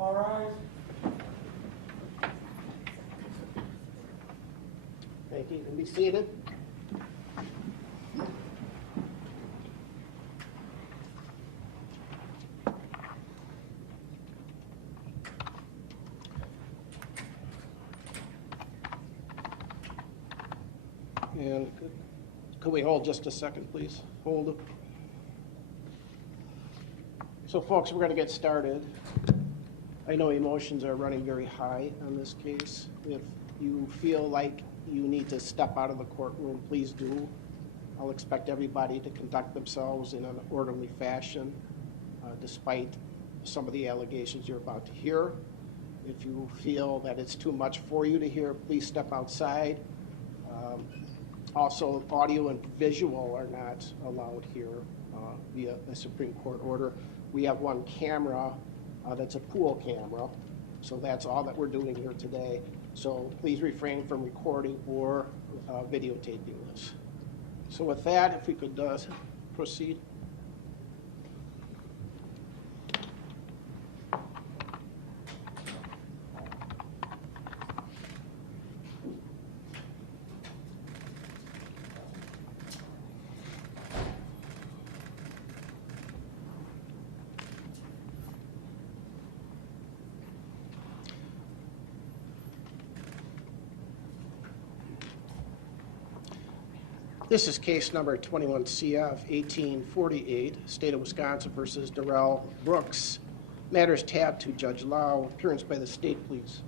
All rise. Thank you. You can be seated. And could we hold just a second, please? Hold it. So, folks, we're going to get started. I know emotions are running very high on this case. If you feel like you need to step out of the courtroom, please do. I'll expect everybody to conduct themselves in an orderly fashion, despite some of the allegations you're about to hear. If you feel that it's too much for you to hear, please step outside. Also, audio and visual are not allowed here via a Supreme Court order. We have one camera that's a pool camera, so that's all that we're doing here today. So please refrain from recording or videotaping this. So with that, if we could proceed. This is case number 21 CF 1848, State of Wisconsin versus Darrell Brooks. Matters tabbed to Judge Lau. Appearance by the state, please.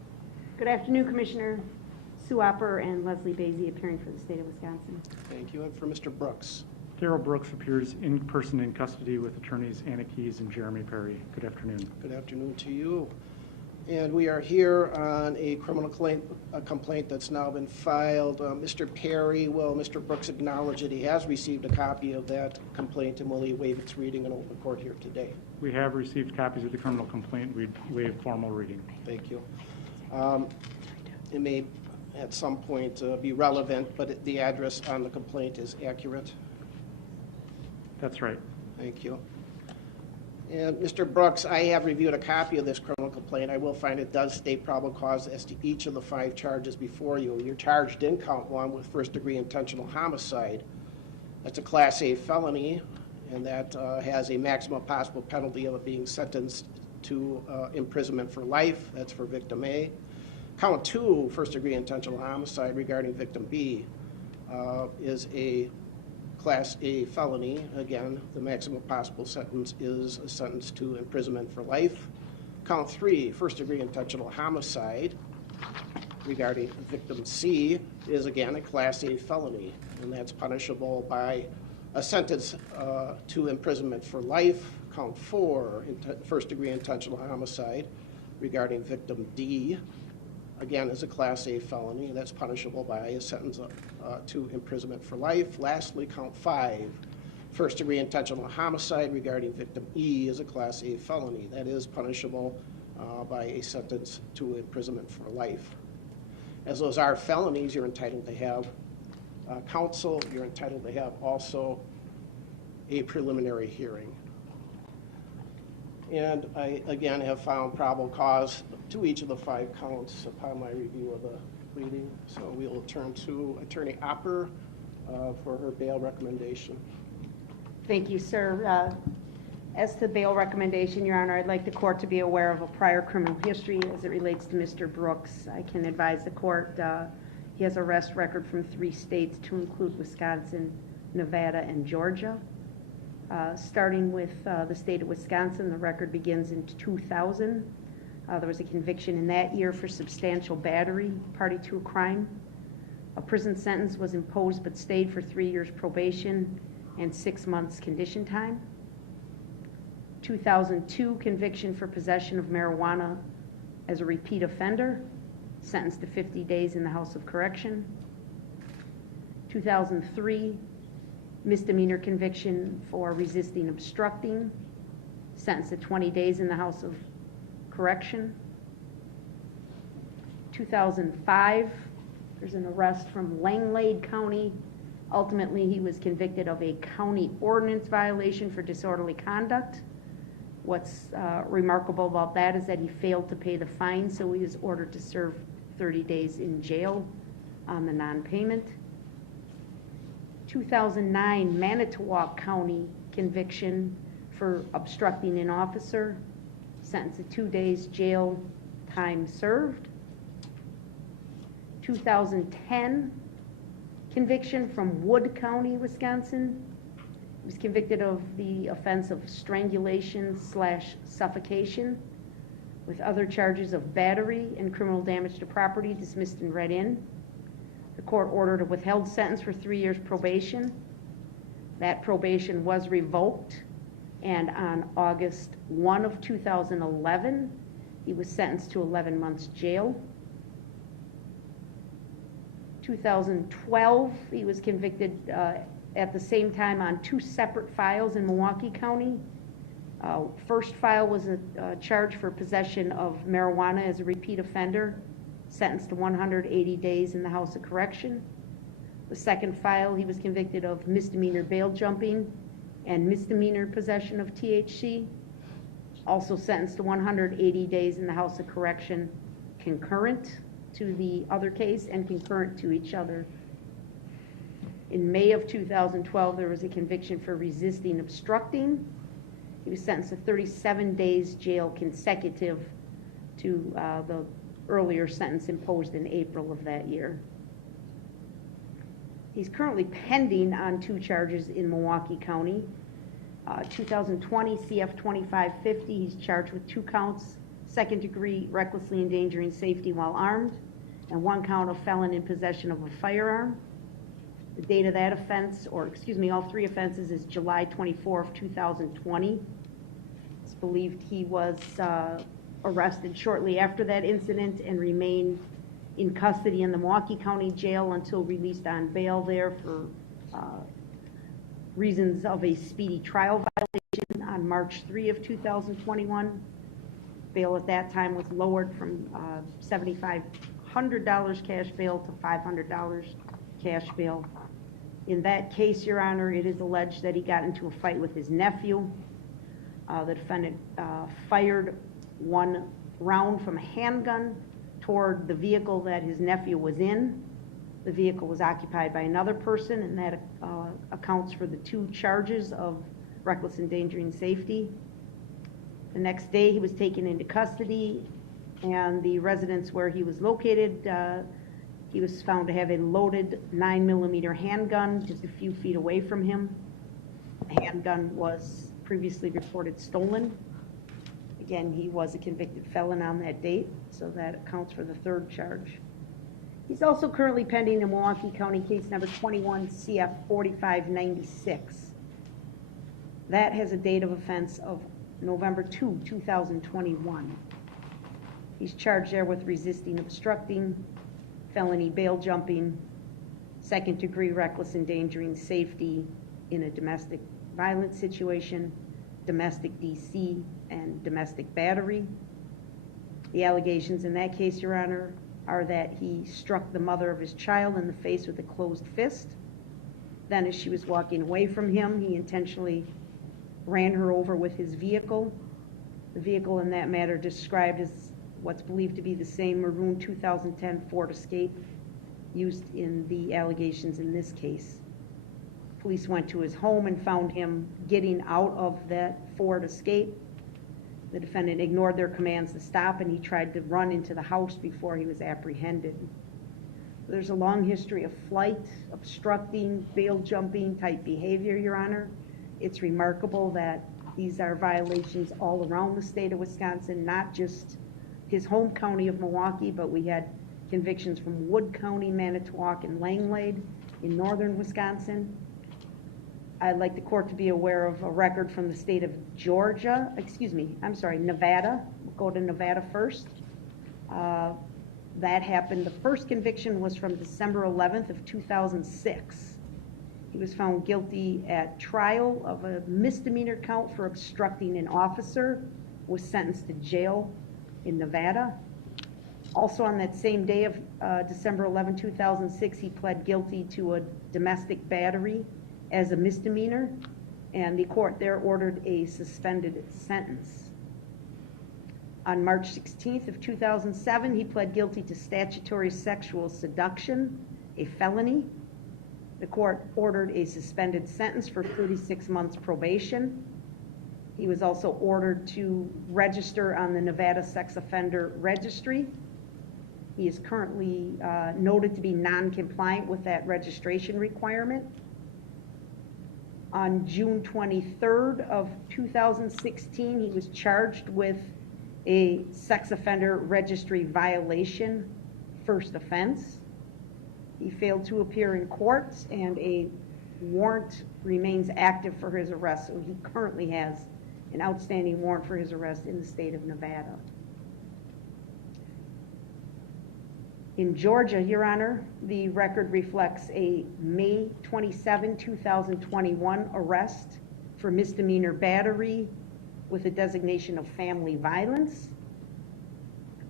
Good afternoon, Commissioner Sue Opper and Leslie Basie appearing for the State of Wisconsin. Thank you. And for Mr. Brooks. Darrell Brooks appears in person in custody with attorneys Anna Keyes and Jeremy Perry. Good afternoon. Good afternoon to you. And we are here on a criminal complaint that's now been filed. Mr. Perry, will Mr. Brooks acknowledge that he has received a copy of that complaint, and will he waive its reading in open court here today? We have received copies of the criminal complaint. We waive formal reading. Thank you. It may at some point be relevant, but the address on the complaint is accurate. That's right. Thank you. And Mr. Brooks, I have reviewed a copy of this criminal complaint. I will find it does state probable cause as to each of the 5 charges before you. You're charged in count 1 with first-degree intentional homicide. That's a Class A felony, and that has a maximum possible penalty of it being sentenced to imprisonment for life. That's for victim A. Count 2, first-degree intentional homicide regarding victim B, is a Class A felony. Again, the maximum possible sentence is a sentence to imprisonment for life. Count 3, first-degree intentional homicide regarding victim C, is again a Class A felony, and that's punishable by a sentence to imprisonment for life. Count 4, first-degree intentional homicide regarding victim D, again, is a Class A felony, and that's punishable by a sentence to imprisonment for life. Lastly, count 5, first-degree intentional homicide regarding victim E, is a Class A felony. That is punishable by a sentence to imprisonment for life. As those are felonies, you're entitled to have counsel. You're entitled to have also a preliminary hearing. And I, again, have found probable cause to each of the 5 counts upon my review of the pleading. So we will turn to Attorney Opper for her bail recommendation. Thank you, sir. As to bail recommendation, Your Honor, I'd like the court to be aware of a prior criminal history as it relates to Mr. Brooks. I can advise the court he has arrest record from 3 states to include Wisconsin, Nevada, and Georgia. Starting with the state of Wisconsin, the record begins in 2000. There was a conviction in that year for substantial battery, party to a crime. A prison sentence was imposed but stayed for 3 years probation and 6 months condition time. 2002 conviction for possession of marijuana as a repeat offender, sentenced to 50 days in the House of Correction. 2003 misdemeanor conviction for resisting obstructing, sentenced to 20 days in the House of Correction. 2005, there's an arrest from Langlade County. Ultimately, he was convicted of a county ordinance violation for disorderly conduct What's remarkable about that is that he failed to pay the fine, so he was ordered to serve 30 days in jail on the non-payment. 2009 Manitowoc County conviction for obstructing an officer, sentenced to 2 days jail, time served. 2010 conviction from Wood County, Wisconsin. He was convicted of the offense of strangulation/suffocation with other charges of battery and criminal damage to property dismissed and read in. The court ordered a withheld sentence for 3 years probation. That probation was revoked, and on August 1 of 2011, he was sentenced to 11 months jail. 2012, he was convicted at the same time on 2 separate files in Milwaukee County. First file was a charge for possession of marijuana as a repeat offender, sentenced to 180 days in the House of Correction. The second file, he was convicted of misdemeanor bail jumping and misdemeanor possession of THC, also sentenced to 180 days in the House of Correction, concurrent to the other case and concurrent to each other. In May of 2012, there was a conviction for resisting obstructing. He was sentenced to 37 days jail consecutive to the earlier sentence imposed in April of that year. He's currently pending on 2 charges in Milwaukee County. 2020 CF 2550, he's charged with 2 counts, second-degree recklessly endangering safety while armed, and 1 count of felon in possession of a firearm. The date of that offense, or excuse me, all 3 offenses, is July 24 of 2020. It's believed he was arrested shortly after that incident and remained in custody in the Milwaukee County Jail until released on bail there for reasons of a speedy trial violation on March 3 of 2021. Bail at that time was lowered from $7,500 cash bail to $500 cash bail. In that case, Your Honor, it is alleged that he got into a fight with his nephew. The defendant fired 1 round from a handgun toward the vehicle that his nephew was in. The vehicle was occupied by another person, and that accounts for the 2 charges of reckless endangering safety. The next day, he was taken into custody, and the residence where he was located, he was found to have a loaded 9mm handgun just a few feet away from him. The handgun was previously reported stolen. Again, he was a convicted felon on that date, so that accounts for the 3rd charge. He's also currently pending in Milwaukee County case number 21 CF 4596. That has a date of offense of November 2, 2021. He's charged there with resisting obstructing, felony bail jumping, second-degree reckless endangering safety in a domestic violence situation, domestic DC, and domestic battery. The allegations in that case, Your Honor, are that he struck the mother of his child in the face with a closed fist. Then as she was walking away from him, he intentionally ran her over with his vehicle. The vehicle in that matter described as what's believed to be the same maroon 2010 Ford Escape used in the allegations in this case. Police went to his home and found him getting out of that Ford Escape. The defendant ignored their commands to stop, and he tried to run into the house before he was apprehended. There's a long history of flight, obstructing, bail jumping type behavior, Your Honor. It's remarkable that these are violations all around the state of Wisconsin, not just his home county of Milwaukee, but we had convictions from Wood County, Manitowoc, and Langlade in northern Wisconsin. I'd like the court to be aware of a record from the state of Nevada. We'll go to Nevada first. That happened, the first conviction was from December 11th of 2006. He was found guilty at trial of a misdemeanor count for obstructing an officer, was sentenced to jail in Nevada. Also on that same day of December 11, 2006, he pled guilty to a domestic battery as a misdemeanor. and the court there ordered a suspended sentence. On March 16th of 2007, he pled guilty to statutory sexual seduction, a felony. The court ordered a suspended sentence for 36 months probation. He was also ordered to register on the Nevada Sex Offender Registry. He is currently noted to be non-compliant with that registration requirement. On June 23rd of 2016, he was charged with a sex offender registry violation, first offense. He failed to appear in court, and a warrant remains active for his arrest, so he currently has an outstanding warrant for his arrest in the state of Nevada. In Georgia, Your Honor, the record reflects a May 27, 2021 arrest for misdemeanor battery with a designation of family violence.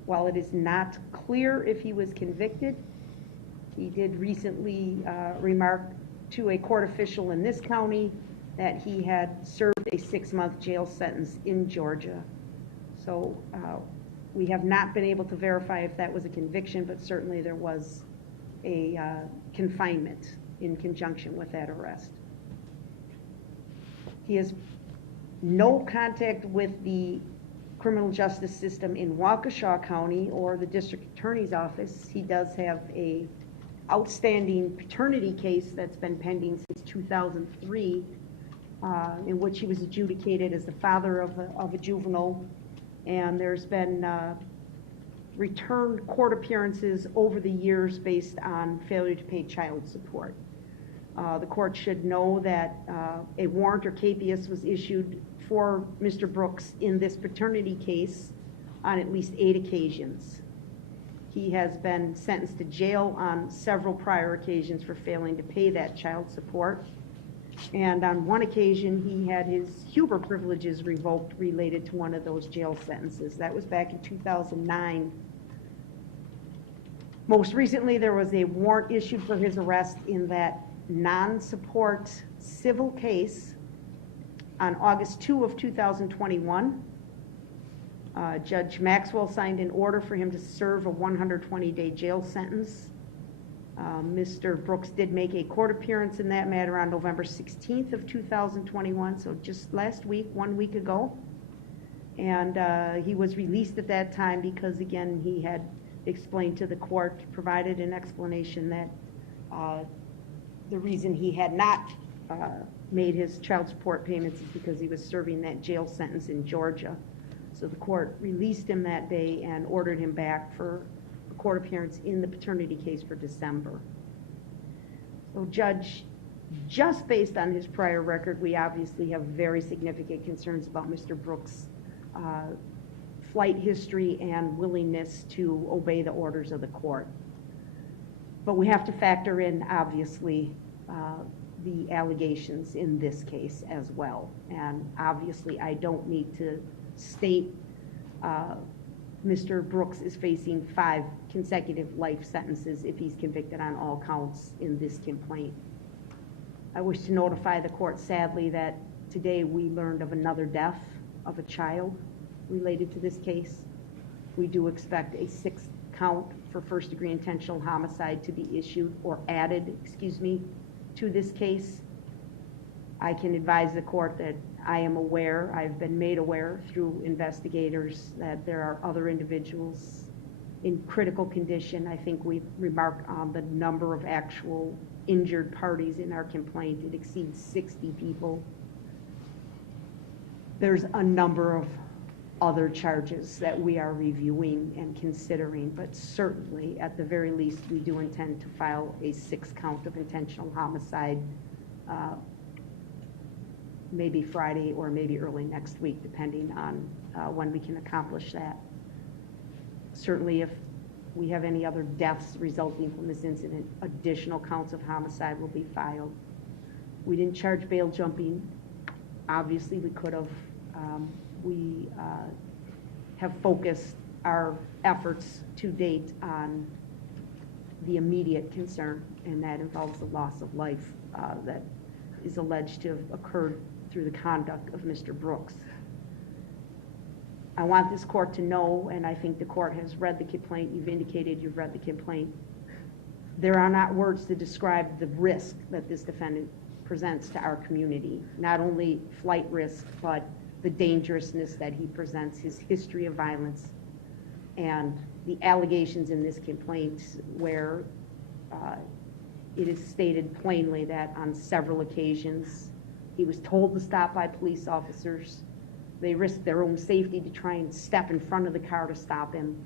While it is not clear if he was convicted, he did recently remark to a court official in this county that he had served a 6-month jail sentence in Georgia. So we have not been able to verify if that was a conviction, but certainly there was a confinement in conjunction with that arrest. He has no contact with the criminal justice system in Waukesha County or the district attorney's office. He does have a outstanding paternity case that's been pending since 2003, in which he was adjudicated as the father of a juvenile, and there's been return court appearances over the years based on failure to pay child support. The court should know that a warrant or capias was issued for Mr. Brooks in this paternity case on at least 8 occasions. He has been sentenced to jail on several prior occasions for failing to pay that child support. And on one occasion, he had his Huber privileges revoked related to one of those jail sentences. That was back in 2009. Most recently, there was a warrant issued for his arrest in that non-support civil case on August 2 of 2021. Judge Maxwell signed an order for him to serve a 120-day jail sentence. Mr. Brooks did make a court appearance in that matter on November 16th of 2021, so just last week, 1 week ago. And he was released at that time because, again, he had explained to the court, provided an explanation that the reason he had not made his child support payments is because he was serving that jail sentence in Georgia. So the court released him that day and ordered him back for a court appearance in the paternity case for December. So Judge, just based on his prior record, we obviously have very significant concerns about Mr. Brooks' flight history and willingness to obey the orders of the court. But we have to factor in, obviously, the allegations in this case as well. And obviously, I don't need to state Mr. Brooks is facing 5 consecutive life sentences if he's convicted on all counts in this complaint. I wish to notify the court, sadly, that today we learned of another death of a child related to this case. We do expect a 6th count for first-degree intentional homicide to be issued or added, to this case. I can advise the court that I am aware, I've been made aware through investigators that there are other individuals in critical condition. I think we've remarked on the number of actual injured parties in our complaint. It exceeds 60 people. There's a number of other charges that we are reviewing and considering, but certainly, at the very least, we do intend to file a 6th count of intentional homicide maybe Friday or maybe early next week, depending on when we can accomplish that. Certainly, if we have any other deaths resulting from this incident, additional counts of homicide will be filed. We didn't charge bail jumping. Obviously, we could have. We have focused our efforts to date on the immediate concern, and that involves the loss of life that is alleged to have occurred through the conduct of Mr. Brooks. I want this court to know, and I think the court has read the complaint, you've indicated you've read the complaint, there are not words to describe the risk that this defendant presents to our community. Not only flight risk, but the dangerousness that he presents, his history of violence, and the allegations in this complaint where it is stated plainly that on several occasions he was told to stop by police officers. They risked their own safety to try and step in front of the car to stop him.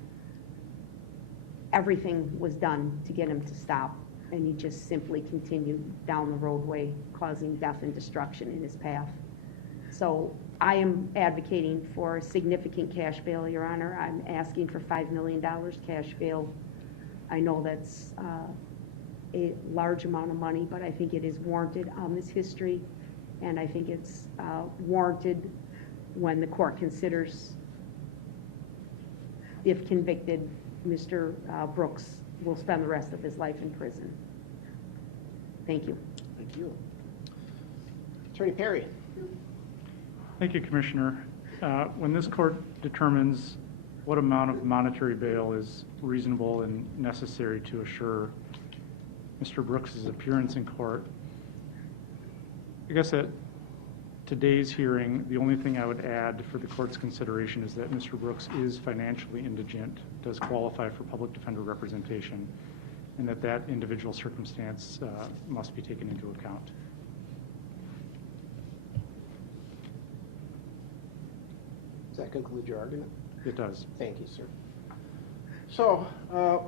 Everything was done to get him to stop, and he just simply continued down the roadway, causing death and destruction in his path. So I am advocating for a significant cash bail, Your Honor. I'm asking for $5 million cash bail. I know that's a large amount of money, but I think it is warranted on this history, and I think it's warranted when the court considers, if convicted, Mr. Brooks will spend the rest of his life in prison. Thank you. Thank you. Attorney Perry. Thank you, Commissioner. When this court determines what amount of monetary bail is reasonable and necessary to assure Mr. Brooks' appearance in court, I guess at today's hearing, the only thing I would add for the court's consideration is that Mr. Brooks is financially indigent, does qualify for public defender representation, and that individual circumstance must be taken into account. Does that conclude your argument? It does. Thank you, sir. So,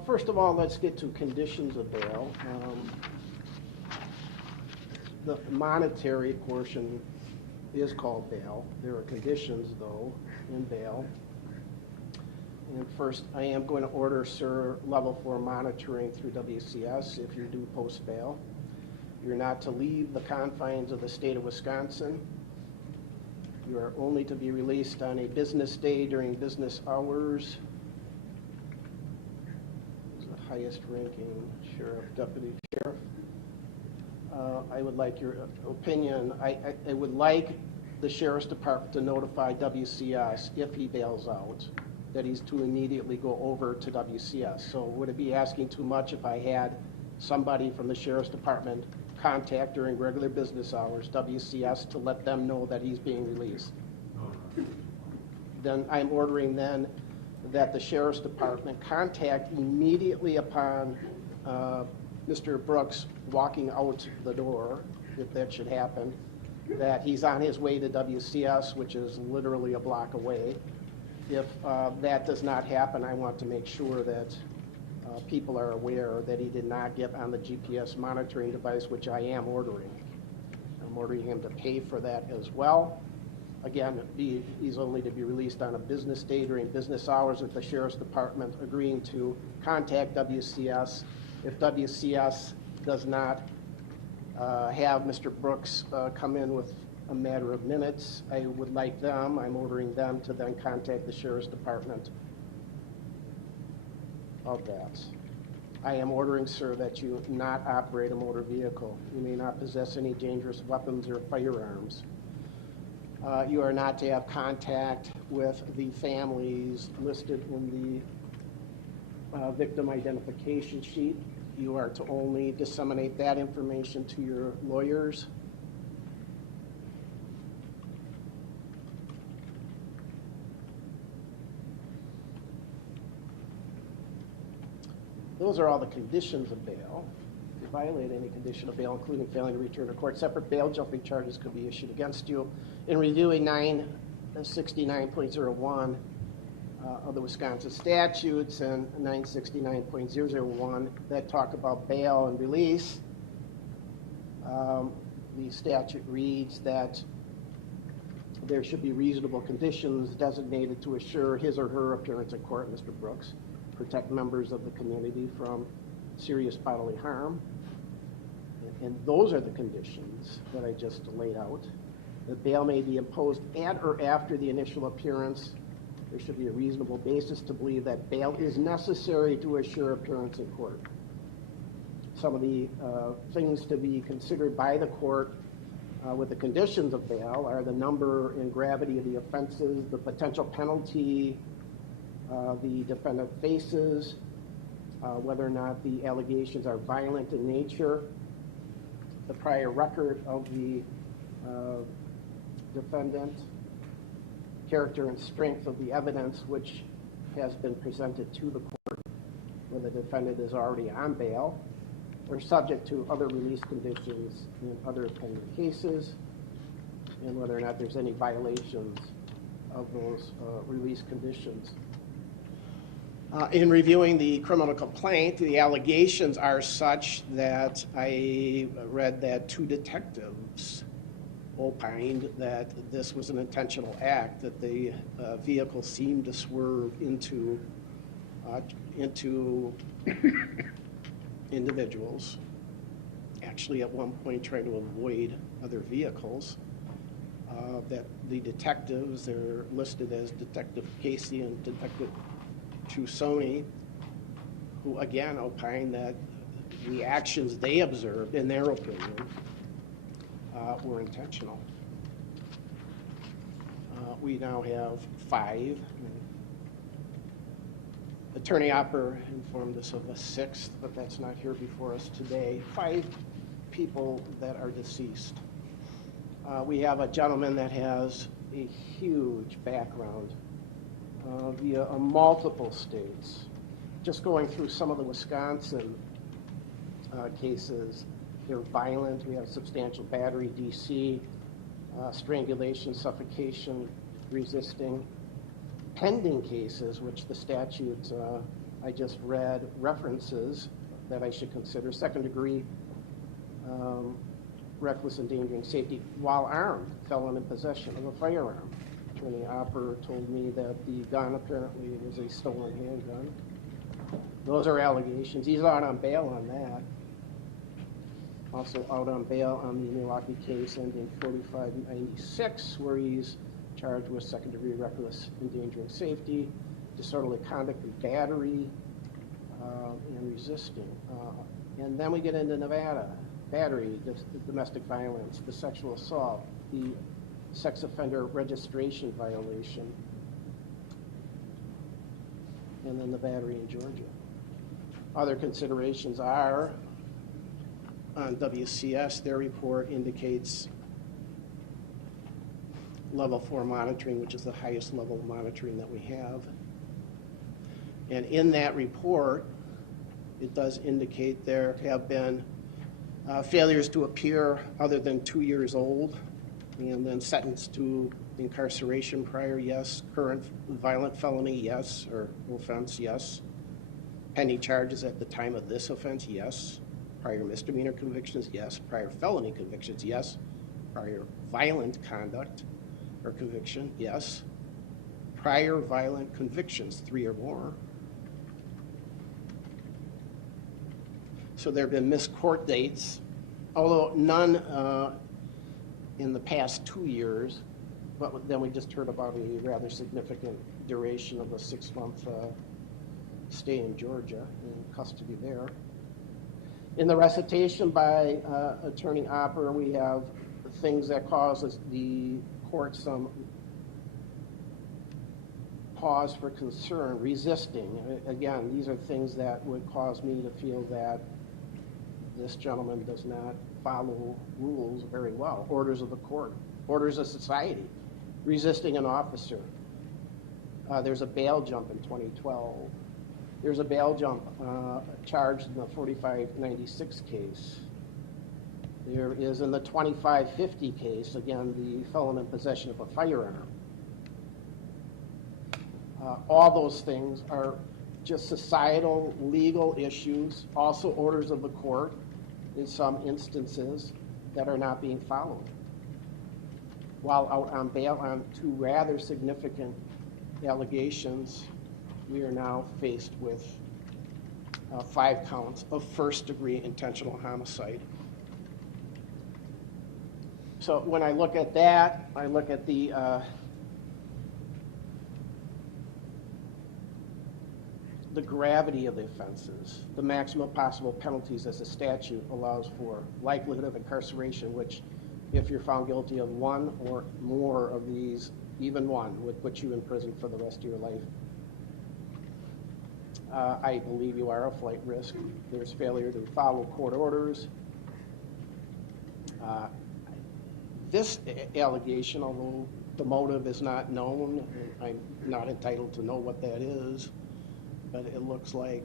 first of all, let's get to conditions of bail. The monetary portion is called bail. There are conditions, though, in bail. And first, I am going to order, sir, level 4 monitoring through WCS if you do post bail. You're not to leave the confines of the state of Wisconsin. You are only to be released on a business day during business hours. Who's the highest ranking sheriff, deputy sheriff? I would like your opinion. I would like the Sheriff's Department to notify WCS if he bails out, that he's to immediately go over to WCS. So would it be asking too much if I had somebody from the Sheriff's Department contact during regular business hours WCS to let them know that he's being released? Then I'm ordering then that the Sheriff's Department contact immediately upon Mr. Brooks walking out the door, if that should happen, that he's on his way to WCS, which is literally a block away. If that does not happen, I want to make sure that people are aware that he did not get on the GPS monitoring device, which I am ordering. I'm ordering him to pay for that as well. Again, he's only to be released on a business day during business hours with the Sheriff's Department agreeing to contact WCS. If WCS does not have Mr. Brooks come in with a matter of minutes, I would like them, I'm ordering them to then contact the Sheriff's Department of that. I am ordering, sir, that you not operate a motor vehicle. You may not possess any dangerous weapons or firearms. You are not to have contact with the families listed in the victim identification sheet. You are to only disseminate that information to your lawyers. Those are all the conditions of bail. If you violate any condition of bail, including failing to return to court, separate bail jumping charges could be issued against you. In reviewing 969.01 of the Wisconsin statutes and 969.001 that talk about bail and release, the statute reads that there should be reasonable conditions designated to assure his or her appearance in court, Mr. Brooks, protect members of the community from serious bodily harm. And those are the conditions that I just laid out. The bail may be imposed at or after the initial appearance. There should be a reasonable basis to believe that bail is necessary to assure appearance in court. Some of the things to be considered by the court with the conditions of bail are the number and gravity of the offenses, the potential penalty the defendant faces, whether or not the allegations are violent in nature, the prior record of the defendant, character and strength of the evidence which has been presented to the court when the defendant is already on bail or subject to other release conditions in other pending cases, and whether or not there's any violations of those release conditions. In reviewing the criminal complaint, the allegations are such that I read that 2 detectives opined that this was an intentional act, that the vehicle seemed to swerve into individuals, actually at one point trying to avoid other vehicles, that the detectives, they're listed as Detective Casey and Detective Trusoni, who again opined that the actions they observed, in their opinion, were intentional. We now have 5. Attorney Opper informed us of a 6th, but that's not here before us today. 5 people that are deceased. We have a gentleman that has a huge background via multiple states. Just going through some of the Wisconsin cases, they're violent. We have substantial battery, DC, strangulation, suffocation, resisting. Pending cases, which the statute I just read references that I should consider: second degree reckless endangering safety while armed, felon in possession of a firearm. Attorney Opper told me that the gun apparently was a stolen handgun. Those are allegations. He's out on bail on that. Also out on bail on the Milwaukee case ending 4596, where he's charged with second-degree reckless endangering safety, disorderly conduct and battery, and resisting. And then we get into Nevada: battery, domestic violence, the sexual assault, the sex offender registration violation, and then the battery in Georgia. Other considerations are, on WCS, their report indicates level 4 monitoring, which is the highest level of monitoring that we have. And in that report, it does indicate there have been failures to appear other than 2 years old, and then sentenced to incarceration prior, yes. Current violent felony, yes. Or offense, yes. Pending charges at the time of this offense, yes. Prior misdemeanor convictions, yes. Prior felony convictions, yes. Prior violent conduct or conviction, yes. Prior violent convictions, 3 or more. So there have been missed court dates, although none in the past 2 years, but then we just heard about a rather significant duration of a 6-month stay in Georgia, in custody there. In the recitation by Attorney Opper, we have things that causes the court some pause for concern: resisting. Again, these are things that would cause me to feel that this gentleman does not follow rules very well. Orders of the court, orders of society, resisting an officer. There's a bail jump in 2012. There's a bail jump charged in the 4596 case. There is in the 2550 case, again, the felon in possession of a firearm. All those things are just societal, legal issues, also orders of the court in some instances that are not being followed. While out on bail on 2 rather significant allegations, we are now faced with 5 counts of first-degree intentional homicide. So when I look at that, I look at the gravity of the offenses, the maximum possible penalties as the statute allows for, likelihood of incarceration, which If you're found guilty of one or more of these, even one would put you in prison for the rest of your life. I believe you are a flight risk. There's failure to follow court orders. This allegation, although the motive is not known, I'm not entitled to know what that is, but it looks like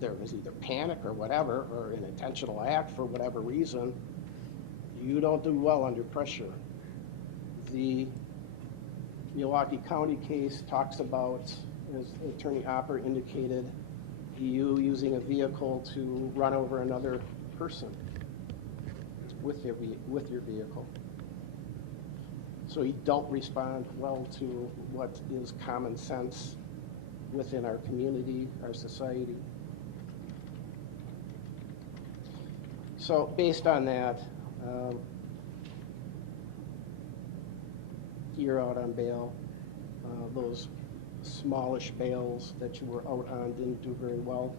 there was either panic or whatever, or an intentional act for whatever reason. You don't do well under pressure. The Milwaukee County case talks about, as Attorney Hopper indicated, you using a vehicle to run over another person with your vehicle. So you don't respond well to what is common sense within our community, our society. So based on that, you're out on bail. Those smallish bails that you were out on didn't do very well.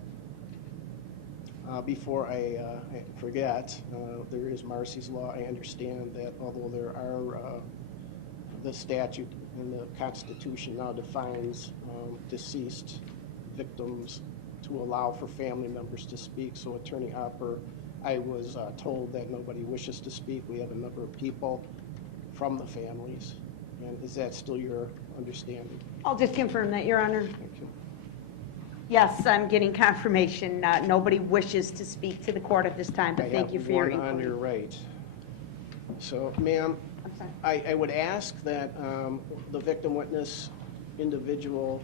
Before I forget, there is Marcy's Law. I understand that although there are, the statute in the Constitution now defines deceased victims to allow for family members to speak. So Attorney Hopper, I was told that nobody wishes to speak. We have a number of people from the families. And is that still your understanding? I'll just confirm that, Your Honor. Thank you. Yes, I'm getting confirmation. Nobody wishes to speak to the court at this time, but thank you for your I have one on inquiry. your right. So, ma'am, I'm sorry. I would ask that the victim witness individual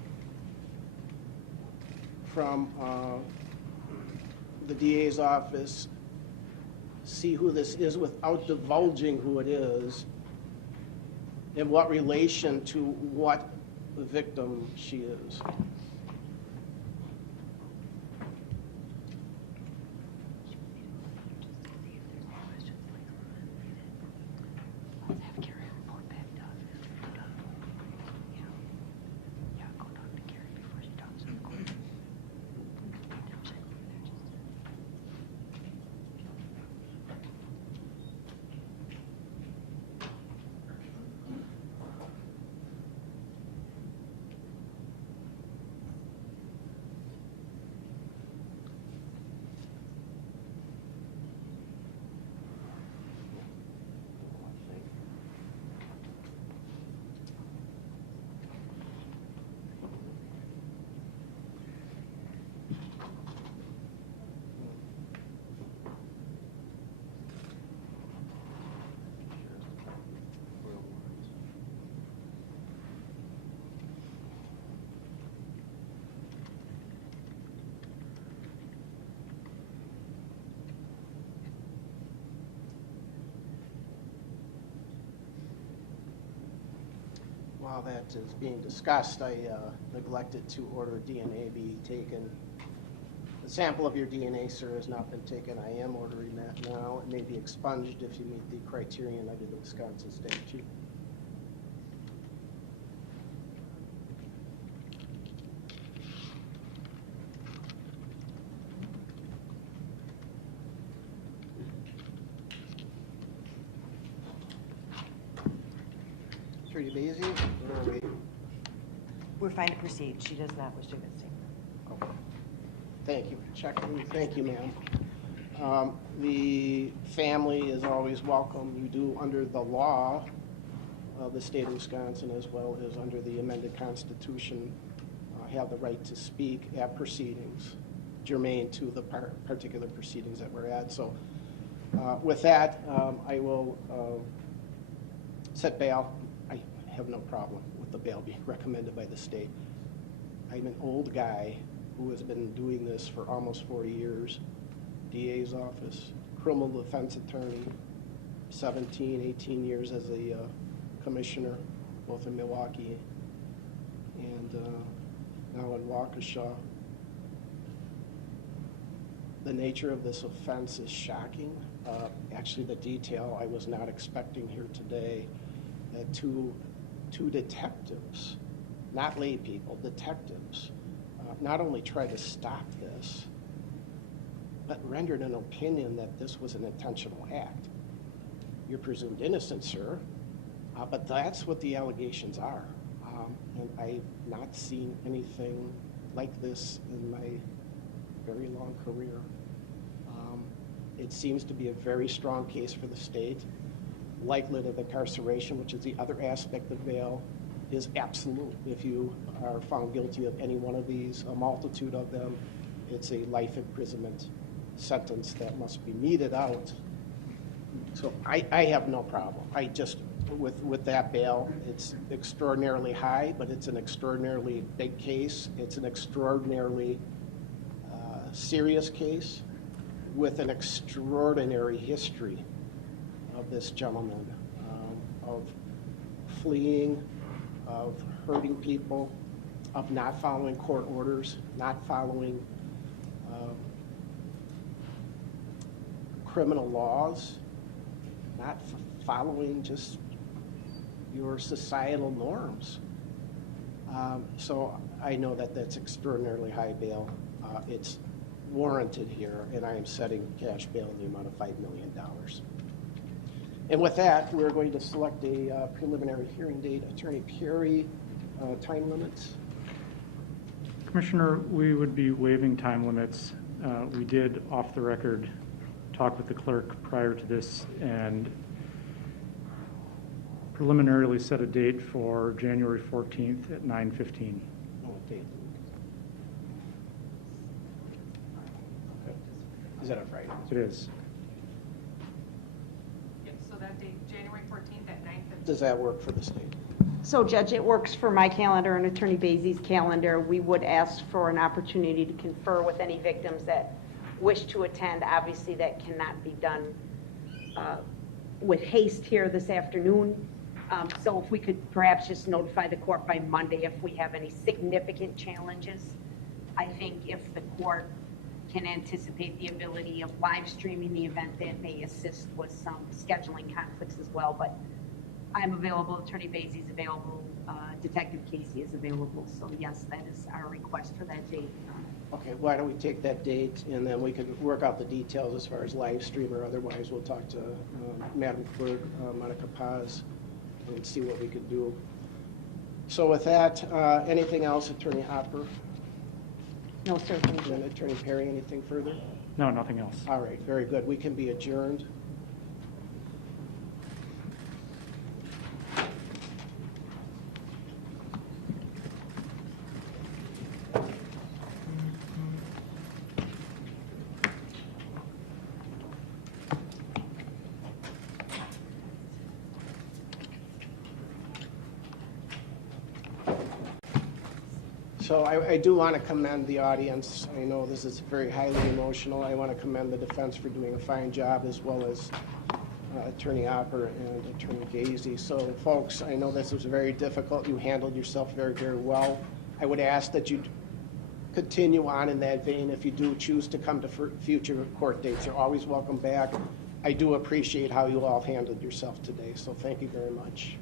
from the DA's office see who this is without divulging who it is, in what relation to what victim she is. While that is being discussed, I neglected to order DNA be taken. The sample of your DNA, sir, has not been taken. I am ordering that now. It may be expunged if you meet the criterion under the Wisconsin statute. Attorney Basie, where are we? We're fine to proceed. She does not wish to visit. Okay. Thank you for checking. Thank you, ma'am. The family is always welcome. You do, under the law of the state of Wisconsin, as well as under the amended Constitution, have the right to speak at proceedings germane to the particular proceedings that we're at. So with that, I will set bail. I have no problem with the bail being recommended by the state. I'm an old guy who has been doing this for almost 40 years. DA's office, criminal defense attorney, 17, 18 years as a commissioner, both in Milwaukee and now in Waukesha. The nature of this offense is shocking. Actually, the detail I was not expecting here today, that two detectives, not lay people, detectives, not only tried to stop this, but rendered an opinion that this was an intentional act. you're presumed innocent, sir. But that's what the allegations are. And I've not seen anything like this in my very long career. It seems to be a very strong case for the state. Likelihood of incarceration, which is the other aspect of bail, is absolute. If you are found guilty of any one of these, a multitude of them, it's a life imprisonment sentence that must be meted out. So I have no problem. I just, with that bail, it's extraordinarily high, but it's an extraordinarily big case. It's an extraordinarily serious case with an extraordinary history of this gentleman, of fleeing, of hurting people, of not following court orders, not following criminal laws, not following just your societal norms. So I know that that's extraordinarily high bail. It's warranted here, and I am setting cash bail in the amount of $5 million. And with that, we're going to select a preliminary hearing date. Attorney Perry, time limits? Commissioner, we would be waiving time limits. We did, off the record, talk with the clerk prior to this and preliminarily set a date for January 14th at 9:15. Oh, date. Okay. Is that a Friday? It is. Yep, so that date, January 14th at 9:15. Does that work for the state? So Judge, it works for my calendar and Attorney Bailey's calendar. We would ask for an opportunity to confer with any victims that wish to attend. Obviously, that cannot be done with haste here this afternoon. So if we could perhaps just notify the court by Monday if we have any significant challenges. I think if the court can anticipate the ability of live streaming the event, that may assist with some scheduling conflicts as well. But I'm available, Attorney Bailey's available, Detective Casey is available. So yes, that is our request for that date. Okay, why don't we take that date, and then we can work out the details as far as live stream or otherwise. We'll talk to Madam Clerk, Monica Paz, and see what we could do. So with that, anything else, Attorney Hopper? No, sir, thank you. And Attorney Perry, anything further? No, nothing else. All right, very good. We can be adjourned. So I do want to commend the audience. I know this is very highly emotional. I want to commend the defense for doing a fine job, as well as Attorney Hopper and Attorney Gazy. So folks, I know this was very difficult. You handled yourself very, very well. I would ask that you continue on in that vein. If you do choose to come to future court dates, you're always welcome back. I do appreciate how you all handled yourself today, so thank you very much.